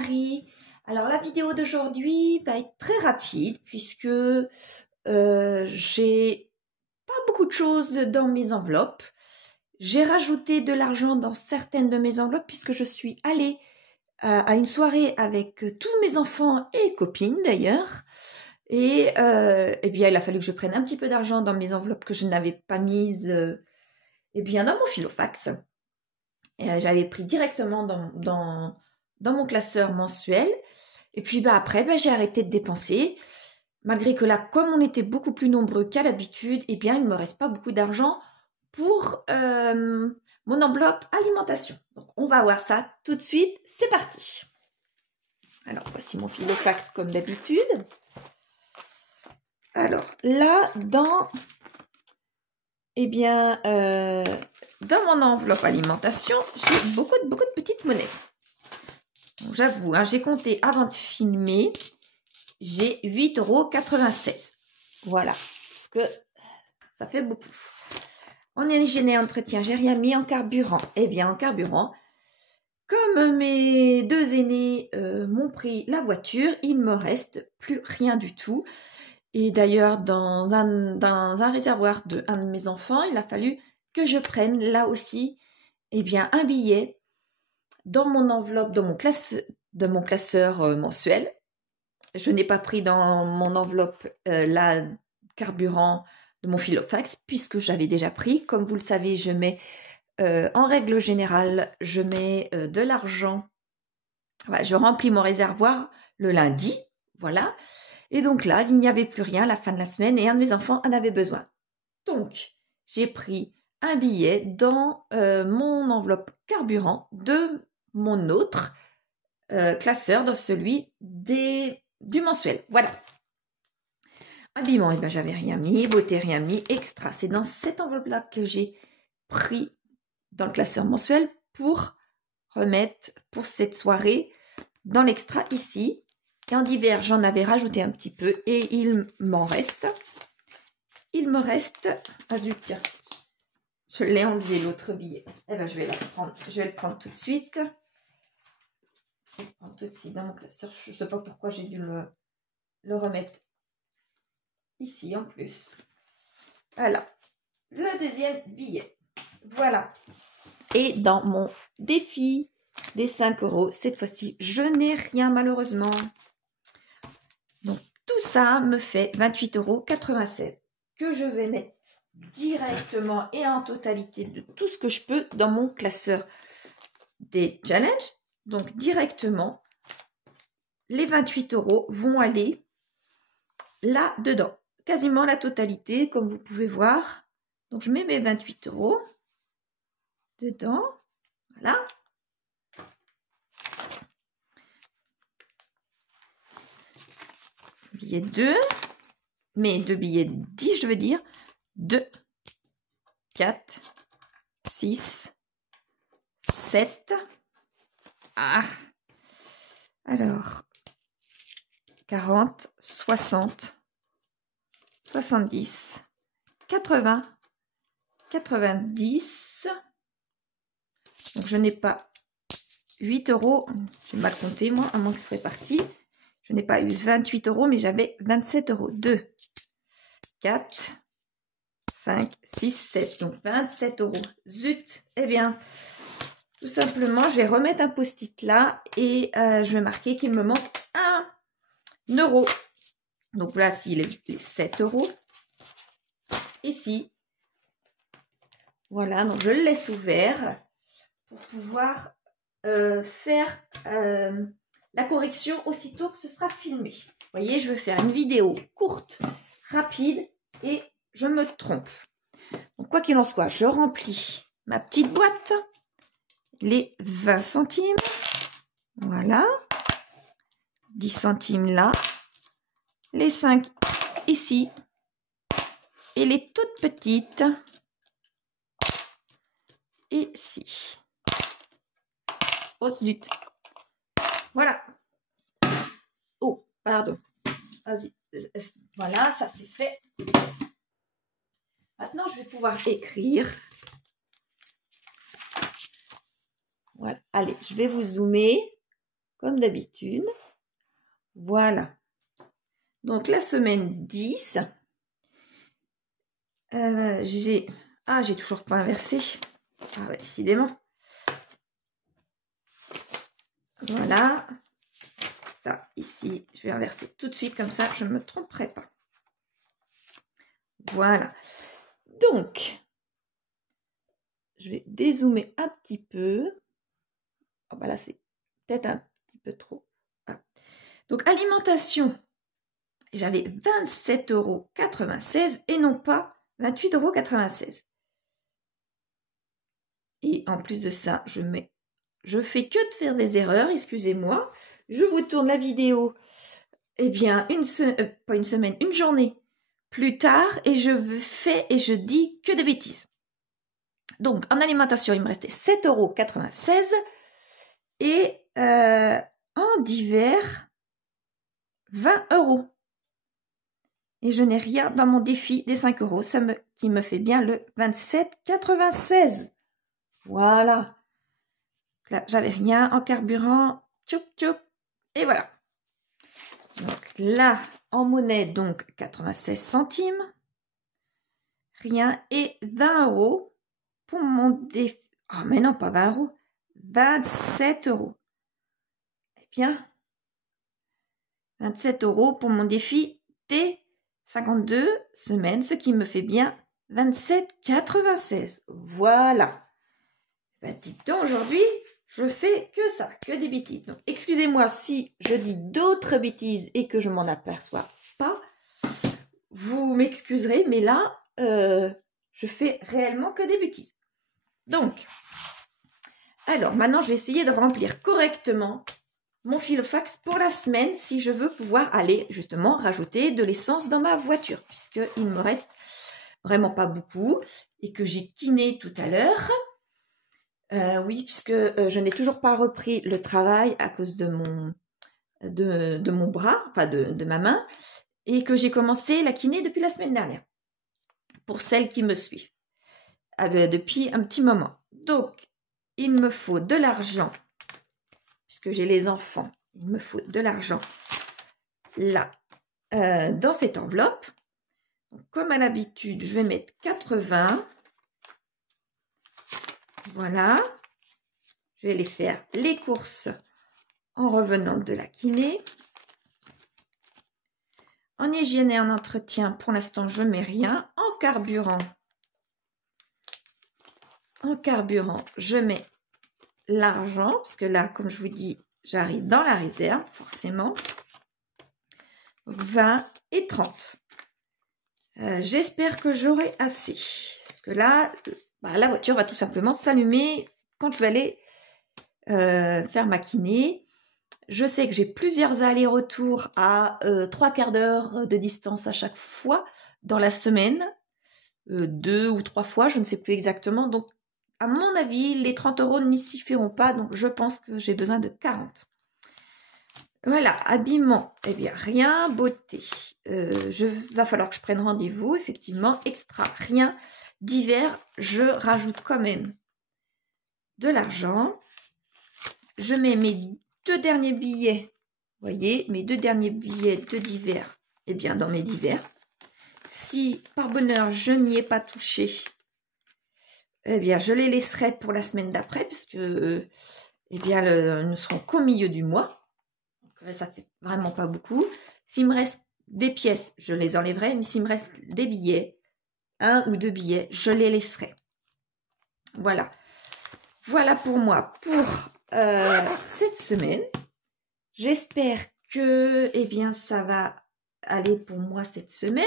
Marie. Alors la vidéo d'aujourd'hui va être très rapide puisque j'ai pas beaucoup de choses dans mes enveloppes. J'ai rajouté de l'argent dans certaines de mes enveloppes puisque je suis allée à une soirée avec tous mes enfants et copines d'ailleurs. Et eh bien il a fallu que je prenne un petit peu d'argent dans mes enveloppes que je n'avais pas mises eh bien dans mon filofax. J'avais pris directement dans mon classeur mensuel. Et puis après, j'ai arrêté de dépenser. Malgré que là, comme on était beaucoup plus nombreux qu'à l'habitude, eh bien, il ne me reste pas beaucoup d'argent pour mon enveloppe alimentation. Donc, on va voir ça tout de suite. C'est parti. Alors, voici mon filofax comme d'habitude. Alors, là, dans mon enveloppe alimentation, j'ai beaucoup de petites monnaies. J'avoue, hein, j'ai compté avant de filmer, j'ai 8,96 €. Voilà, parce que ça fait beaucoup. En hygiène et entretien, j'ai rien mis. En carburant. Eh bien, en carburant, comme mes deux aînés m'ont pris la voiture, il ne me reste plus rien du tout. Et d'ailleurs, dans un réservoir de un de mes enfants, il a fallu que je prenne là aussi eh bien, un billet dans mon enveloppe, dans mon classeur mensuel. Je n'ai pas pris dans mon enveloppe la carburant de mon filofax puisque j'avais déjà pris. Comme vous le savez, je mets en règle générale, je mets de l'argent. Voilà, je remplis mon réservoir le lundi. Voilà. Et donc là, il n'y avait plus rien à la fin de la semaine et un de mes enfants en avait besoin. Donc, j'ai pris un billet dans mon enveloppe carburant de mon autre classeur, dans celui du mensuel. Voilà. Habillement, eh ben, j'avais rien mis. Beauté, rien mis. Extra, c'est dans cette enveloppe-là que j'ai pris dans le classeur mensuel pour remettre pour cette soirée dans l'extra ici. Et en divers, j'en avais rajouté un petit peu et il m'en reste. Il me reste... Ah zut, tiens. Je l'ai enlevé l'autre billet. Eh ben, je vais le prendre tout de suite. Je vais le prendre tout de suite dans mon classeur. Je ne sais pas pourquoi j'ai dû le remettre ici en plus. Voilà. Le deuxième billet. Voilà. Et dans mon défi des 5 €, cette fois-ci, je n'ai rien malheureusement. Donc, tout ça me fait 28,96 € que je vais mettre directement et en totalité de tout ce que je peux dans mon classeur des challenges. Donc, directement, les 28 € vont aller là-dedans. Quasiment la totalité, comme vous pouvez voir. Donc, je mets mes 28 € dedans. Voilà. Billet 2. Mes deux billets 10, je veux dire. 2, 4, 6, 7. Ah. Alors, 40, 60, 70, 80, 90. Donc, je n'ai pas 8 €. J'ai mal compté, moi, à moins que ce soit parti. Je n'ai pas eu 28 €, mais j'avais 27 €. 2, 4, 5, 6, 7. Donc, 27 €. Zut. Eh bien, tout simplement, je vais remettre un post-it là et je vais marquer qu'il me manque 1 €. Donc, voici les 7 €. Ici. Voilà, donc je le laisse ouvert pour pouvoir faire la correction aussitôt que ce sera filmé. Vous voyez, je vais faire une vidéo courte, rapide et je me trompe. Donc, quoi qu'il en soit, je remplis ma petite boîte, les 20 centimes, voilà, 10 centimes là, les 5 ici et les toutes petites ici. Oh zut. Voilà. Oh, pardon. Vas-y. Voilà, ça c'est fait. Maintenant, je vais pouvoir écrire. Voilà. Allez, je vais vous zoomer. comme d'habitude. Voilà. Donc la semaine 10, j'ai toujours pas inversé. Ah ouais, décidément. Voilà. Ça, ici, je vais inverser tout de suite, comme ça, je ne me tromperai pas. Voilà. Donc, je vais dézoomer un petit peu. Oh, bah là, c'est peut-être un petit peu trop. Voilà. Donc, alimentation, j'avais 27,96 € et non pas 28,96 €. Et en plus de ça, je fais que de faire des erreurs, excusez-moi. Je vous tourne la vidéo, eh bien, pas une semaine, une journée plus tard, et je dis que des bêtises. Donc, en alimentation, il me restait 7,96 € et en divers, 20 €. Et je n'ai rien dans mon défi des 5 €, qui me fait bien le 27,96 €. Voilà. Là, j'avais rien en carburant. Tchoup, tchoup. Et voilà. Donc là, en monnaie, donc 96 centimes. Rien. Et 20 € pour mon défi. Oh, mais non, pas 20 €. 27 €. Eh bien, 27 € pour mon défi des 52 semaines, ce qui me fait bien 27,96 €. Voilà. Ben, dites donc, aujourd'hui, je fais que ça, que des bêtises. Donc, excusez-moi si je dis d'autres bêtises et que je m'en aperçois pas. Vous m'excuserez, mais là, je fais réellement que des bêtises. Donc, alors, maintenant, je vais essayer de remplir correctement mon filofax pour la semaine si je veux pouvoir aller justement rajouter de l'essence dans ma voiture, puisqu'il ne me reste vraiment pas beaucoup et que j'ai kiné tout à l'heure. Oui, puisque je n'ai toujours pas repris le travail à cause de mon bras, enfin de ma main, et que j'ai commencé la kiné depuis la semaine dernière, pour celles qui me suivent, depuis un petit moment. Donc, il me faut de l'argent, puisque j'ai les enfants, il me faut de l'argent là, dans cette enveloppe. Donc, comme à l'habitude, je vais mettre 80. Voilà. Je vais aller faire les courses en revenant de la kiné. En hygiène et en entretien, pour l'instant, je ne mets rien. En carburant, je mets l'argent, parce que là, comme je vous dis, j'arrive dans la réserve, forcément. 20 et 30. J'espère que j'aurai assez. Parce que là, la voiture va tout simplement s'allumer quand je vais aller faire ma kiné. Je sais que j'ai plusieurs allers-retours à 3/4 d'heure de distance à chaque fois dans la semaine. 2 ou 3 fois, je ne sais plus exactement. Donc, à mon avis, les 30 € n'y suffiront pas. Donc, je pense que j'ai besoin de 40. Voilà, habillement, eh bien, rien. Beauté, va falloir que je prenne rendez-vous, effectivement. Extra, rien. D'hiver, je rajoute quand même de l'argent. Je mets mes 2 derniers billets, vous voyez, mes 2 derniers billets de d'hiver, eh bien, dans mes divers. Si, par bonheur, je n'y ai pas touché, eh bien, je les laisserai pour la semaine d'après, puisque, eh bien, nous serons qu'au milieu du mois. Donc, ça fait vraiment pas beaucoup. S'il me reste des pièces, je les enlèverai, mais s'il me reste des billets, 1 ou 2 billets, je les laisserai. Voilà. Voilà pour moi, pour cette semaine. J'espère que, eh bien, ça va aller pour moi cette semaine.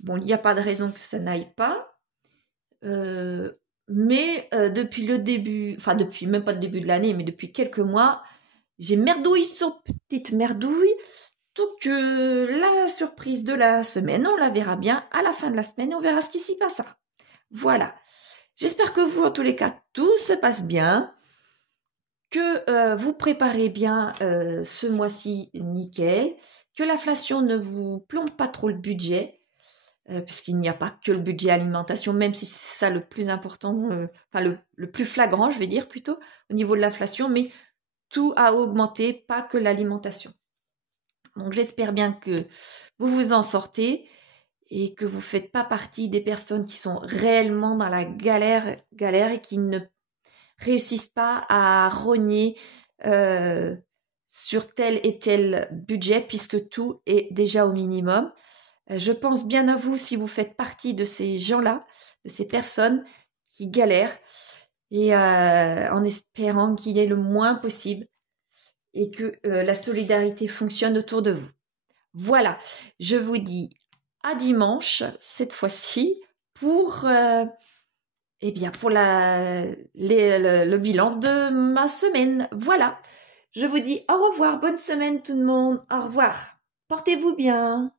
Bon, il n'y a pas de raison que ça n'aille pas. Mais depuis le début, enfin depuis même pas le début de l'année, mais depuis quelques mois, j'ai merdouille sur petite merdouille. Donc la surprise de la semaine, on la verra bien à la fin de la semaine et on verra ce qui s'y passera. Voilà. J'espère que vous, en tous les cas, tout se passe bien. Que vous préparez bien ce mois-ci nickel. Que l'inflation ne vous plombe pas trop le budget. Puisqu'il n'y a pas que le budget alimentation, même si c'est ça le plus important, enfin le plus flagrant, je vais dire plutôt, au niveau de l'inflation, mais tout a augmenté, pas que l'alimentation. Donc j'espère bien que vous vous en sortez et que vous ne faites pas partie des personnes qui sont réellement dans la galère et qui ne réussissent pas à rogner sur tel et tel budget puisque tout est déjà au minimum. Je pense bien à vous si vous faites partie de ces gens-là, de ces personnes qui galèrent et en espérant qu'il y ait le moins possible et que la solidarité fonctionne autour de vous. Voilà, je vous dis à dimanche, cette fois-ci, pour, pour le bilan de ma semaine. Voilà, je vous dis au revoir, bonne semaine tout le monde, au revoir, portez-vous bien.